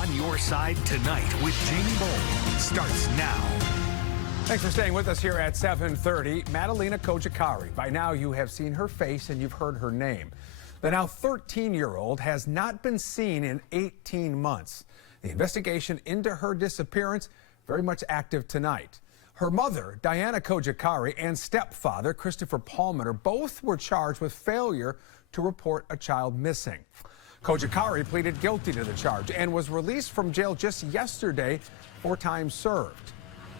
On Your Side Tonight with Jamie Bold starts now. Thanks for staying with us here at 7:30. Madalina Kojikari. By now you have seen her face and you've heard her name. The now 13-year-old has not been seen in 18 months. The investigation into her disappearance very much active tonight. Her mother, Diana Kojikari, and stepfather, Christopher Palmer, both were charged with failure to report a child missing. Kojikari pleaded guilty to the charge and was released from jail just yesterday for time served.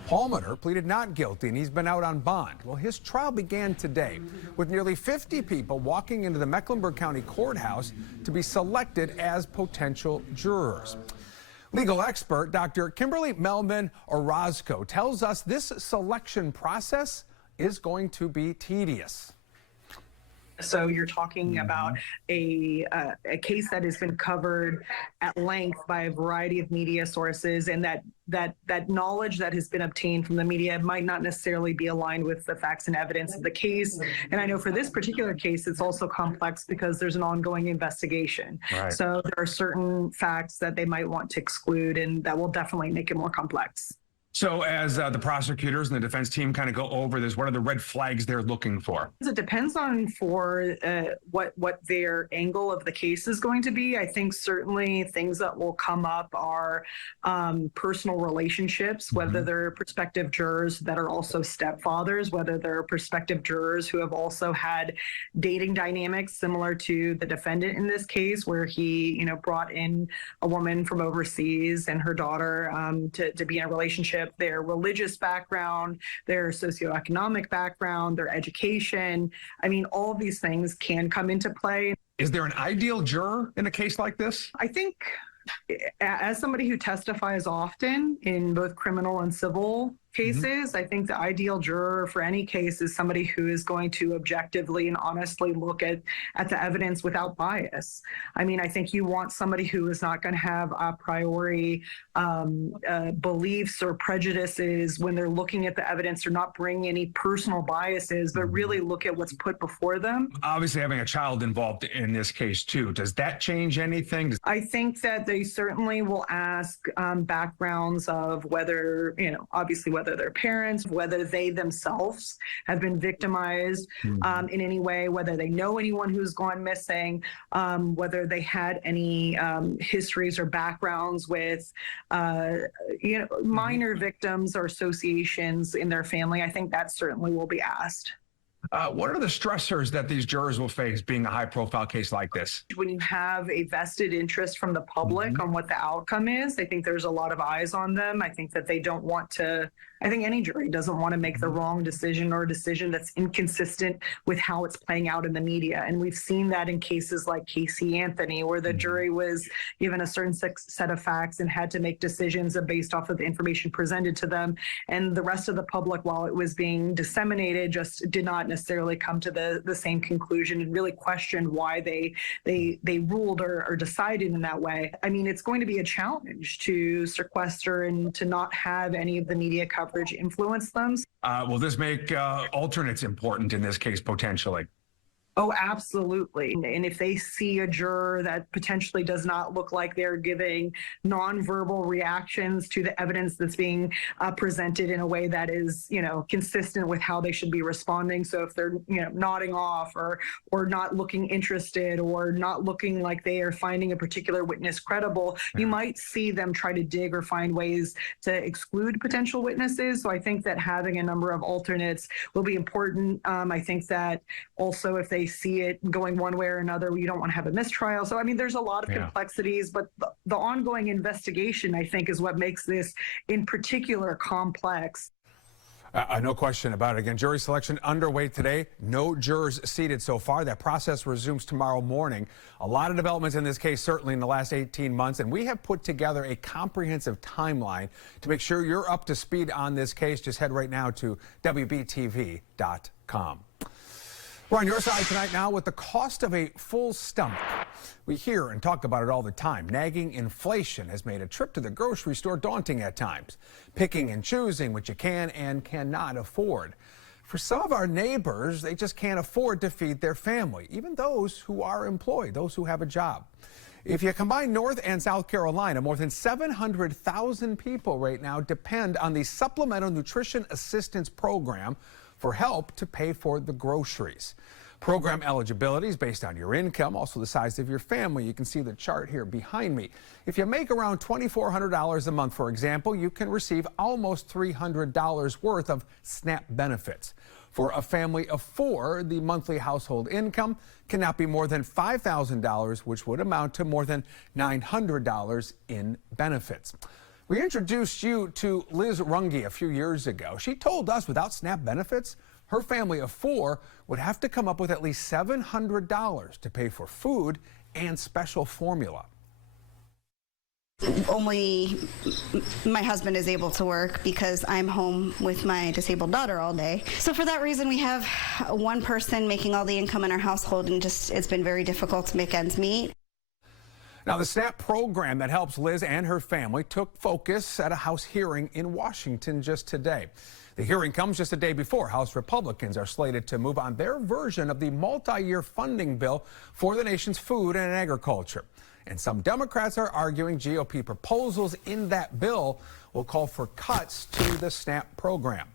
Palmer pleaded not guilty and he's been out on bond. Well, his trial began today with nearly 50 people walking into the Mecklenburg County Courthouse to be selected as potential jurors. Legal expert Dr. Kimberly Melman Orozco tells us this selection process is going to be tedious. So you're talking about a case that has been covered at length by a variety of media sources, and that knowledge that has been obtained from the media might not necessarily be aligned with the facts and evidence of the case. And I know for this particular case, it's also complex because there's an ongoing investigation. Right. So there are certain facts that they might want to exclude, and that will definitely make it more complex. So as the prosecutors and the defense team kind of go over this, what are the red flags they're looking for? It depends on what their angle of the case is going to be. I think certainly things that will come up are personal relationships, whether they're prospective jurors that are also stepfathers, whether they're prospective jurors who have also had dating dynamics similar to the defendant in this case, where he, brought in a woman from overseas and her daughter to be in a relationship. Their religious background, their socioeconomic background, their education. I mean, all of these things can come into play. Is there an ideal juror in a case like this? I think as somebody who testifies often in both criminal and civil cases, I think the ideal juror for any case is somebody who is going to objectively and honestly look at the evidence without bias. I mean, I think you want somebody who is not going to have a priori beliefs or prejudices when they're looking at the evidence, or not bring any personal biases, but really look at what's put before them. Obviously, having a child involved in this case, too, does that change anything? I think that they certainly will ask backgrounds of whether, obviously whether they're parents, whether they themselves have been victimized in any way, whether they know anyone who's gone missing, whether they had any histories or backgrounds with, minor victims or associations in their family. I think that certainly will be asked. What are the stressors that these jurors will face being a high-profile case like this? When you have a vested interest from the public on what the outcome is, I think there's a lot of eyes on them. I think that they don't want to, I think any jury doesn't want to make the wrong decision or a decision that's inconsistent with how it's playing out in the media. And we've seen that in cases like Casey Anthony, where the jury was given a certain set of facts and had to make decisions based off of the information presented to them. And the rest of the public, while it was being disseminated, just did not necessarily come to the same conclusion and really questioned why they ruled or decided in that way. I mean, it's going to be a challenge to sequester and to not have any of the media coverage influence them. Will this make alternates important in this case, potentially? Oh, absolutely. And if they see a juror that potentially does not look like they're giving nonverbal reactions to the evidence that's being presented in a way that is, consistent with how they should be responding. So if they're, nodding off or not looking interested or not looking like they are finding a particular witness credible, you might see them try to dig or find ways to exclude potential witnesses. So I think that having a number of alternates will be important. I think that also if they see it going one way or another, you don't want to have a mistrial. So, I mean, there's a lot of complexities, but the ongoing investigation, I think, is what makes this in particular complex. No question about it. Again, jury selection underway today. No jurors seated so far. That process resumes tomorrow morning. A lot of developments in this case, certainly in the last 18 months, and we have put together a comprehensive timeline to make sure you're up to speed on this case. Just head right now to WBTV.com. We're on your side tonight now with the cost of a full stomach. We hear and talk about it all the time. Nagging inflation has made a trip to the grocery store daunting at times. Picking and choosing what you can and cannot afford. For some of our neighbors, they just can't afford to feed their family, even those who are employed, those who have a job. If you combine North and South Carolina, more than 700,000 people right now depend on the Supplemental Nutrition Assistance Program for help to pay for the groceries. Program eligibility is based on your income, also the size of your family. You can see the chart here behind me. If you make around $2,400 a month, for example, you can receive almost $300 worth of SNAP benefits. For a family of 4, the monthly household income cannot be more than $5,000, which would amount to more than $900 in benefits. We introduced you to Liz Runge a few years ago. She told us without SNAP benefits, her family of 4 would have to come up with at least $700 to pay for food and special formula. Only my husband is able to work because I'm home with my disabled daughter all day. So for that reason, we have one person making all the income in our household, and it's been very difficult to make ends meet. Now, the SNAP program that helps Liz and her family took focus at a House hearing in Washington just today. The hearing comes just a day before House Republicans are slated to move on their version of the multi-year funding bill for the nation's food and agriculture. And some Democrats are arguing GOP proposals in that bill will call for cuts to the SNAP program.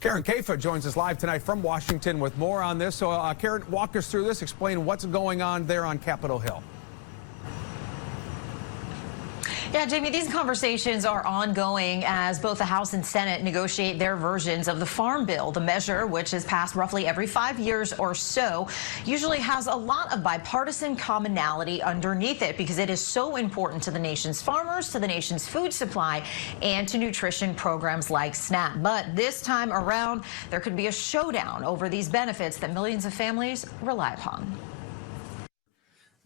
Karen Caifa joins us live tonight from Washington with more on this. So, Karen, walk us through this. Explain what's going on there on Capitol Hill. Yeah, Jamie, these conversations are ongoing as both the House and Senate negotiate their versions of the Farm Bill. The measure, which is passed roughly every 5 years or so, usually has a lot of bipartisan commonality underneath it because it is so important to the nation's farmers, to the nation's food supply, and to nutrition programs like SNAP. But this time around, there could be a showdown over these benefits that millions of families rely upon.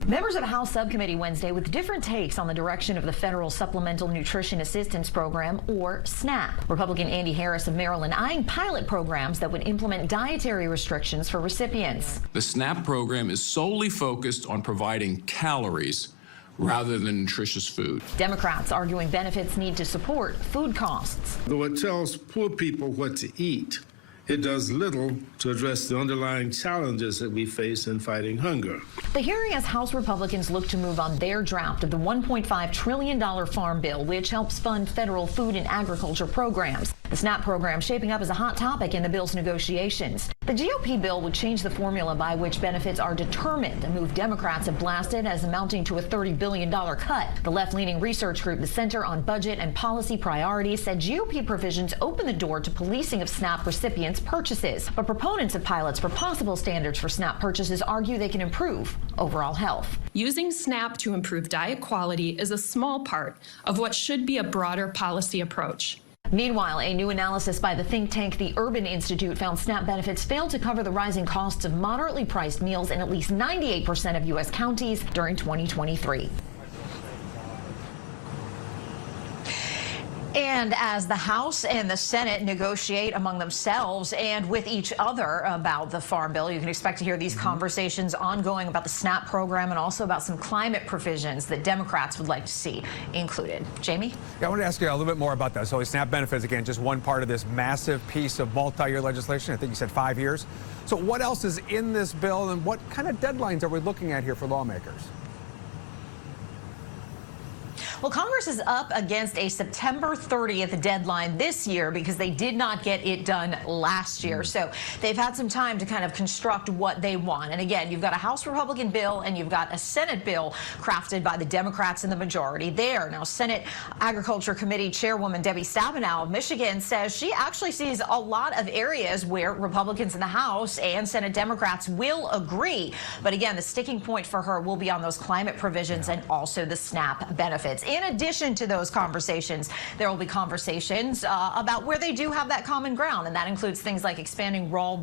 Members of a House subcommittee Wednesday with different takes on the direction of the Federal Supplemental Nutrition Assistance Program, or SNAP. Republican Andy Harris of Maryland eyeing pilot programs that would implement dietary restrictions for recipients. The SNAP program is solely focused on providing calories rather than nutritious food. Democrats arguing benefits need to support food costs. Though it tells poor people what to eat, it does little to address the underlying challenges that we face in fighting hunger. The hearing as House Republicans look to move on their draft of the $1.5 trillion farm bill, which helps fund federal food and agriculture programs. The SNAP program shaping up as a hot topic in the bill's negotiations. The GOP bill would change the formula by which benefits are determined, a move Democrats have blasted as amounting to a $30 billion cut. The left-leaning research group, the Center on Budget and Policy Priorities, said GOP provisions open the door to policing of SNAP recipients' purchases. But proponents of pilots for possible standards for SNAP purchases argue they can improve overall health. Using SNAP to improve diet quality is a small part of what should be a broader policy approach. Meanwhile, a new analysis by the think tank the Urban Institute found SNAP benefits failed to cover the rising costs of moderately priced meals in at least 98% of U.S. counties during 2023. And as the House and the Senate negotiate among themselves and with each other about the Farm Bill, you can expect to hear these conversations ongoing about the SNAP program and also about some climate provisions that Democrats would like to see included. Jamie? Yeah, I want to ask you a little bit more about that. So SNAP benefits, again, just one part of this massive piece of multi-year legislation. I think you said 5 years. So what else is in this bill, and what kind of deadlines are we looking at here for lawmakers? Well, Congress is up against a September 30th deadline this year because they did not get it done last year. So they've had some time to kind of construct what they want. And again, you've got a House Republican bill and you've got a Senate bill crafted by the Democrats in the majority there. Now, Senate Agriculture Committee Chairwoman Debbie Stabenow of Michigan says she actually sees a lot of areas where Republicans in the House and Senate Democrats will agree. But again, the sticking point for her will be on those climate provisions and also the SNAP benefits. In addition to those conversations, there will be conversations about where they do have that common ground, and that includes things like expanding rural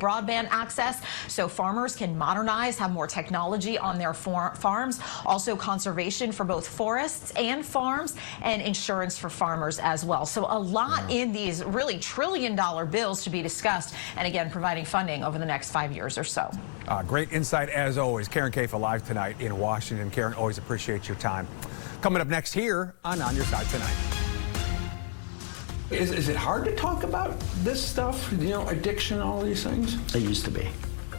broadband access so farmers can modernize, have more technology on their farms, also conservation for both forests and farms, and insurance for farmers as well. So a lot in these really trillion-dollar bills to be discussed, and again, providing funding over the next 5 years or so. Great insight as always. Karen Caifa live tonight in Washington. Karen, always appreciate your time. Coming up next here on Your Side Tonight. Is it hard to talk about this stuff, addiction, all these things? It used to be.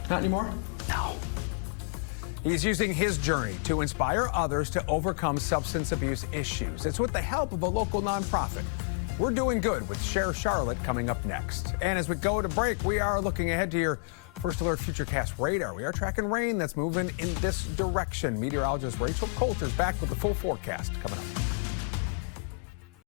Not anymore? No. He's using his journey to inspire others to overcome substance abuse issues. It's with the help of a local nonprofit. We're doing good with Share Charlotte coming up next. And as we go to break, we are looking ahead to your First Alert Futurecast radar. We are tracking rain that's moving in this direction. Meteorologist Rachel Coulter is back with the full forecast coming up.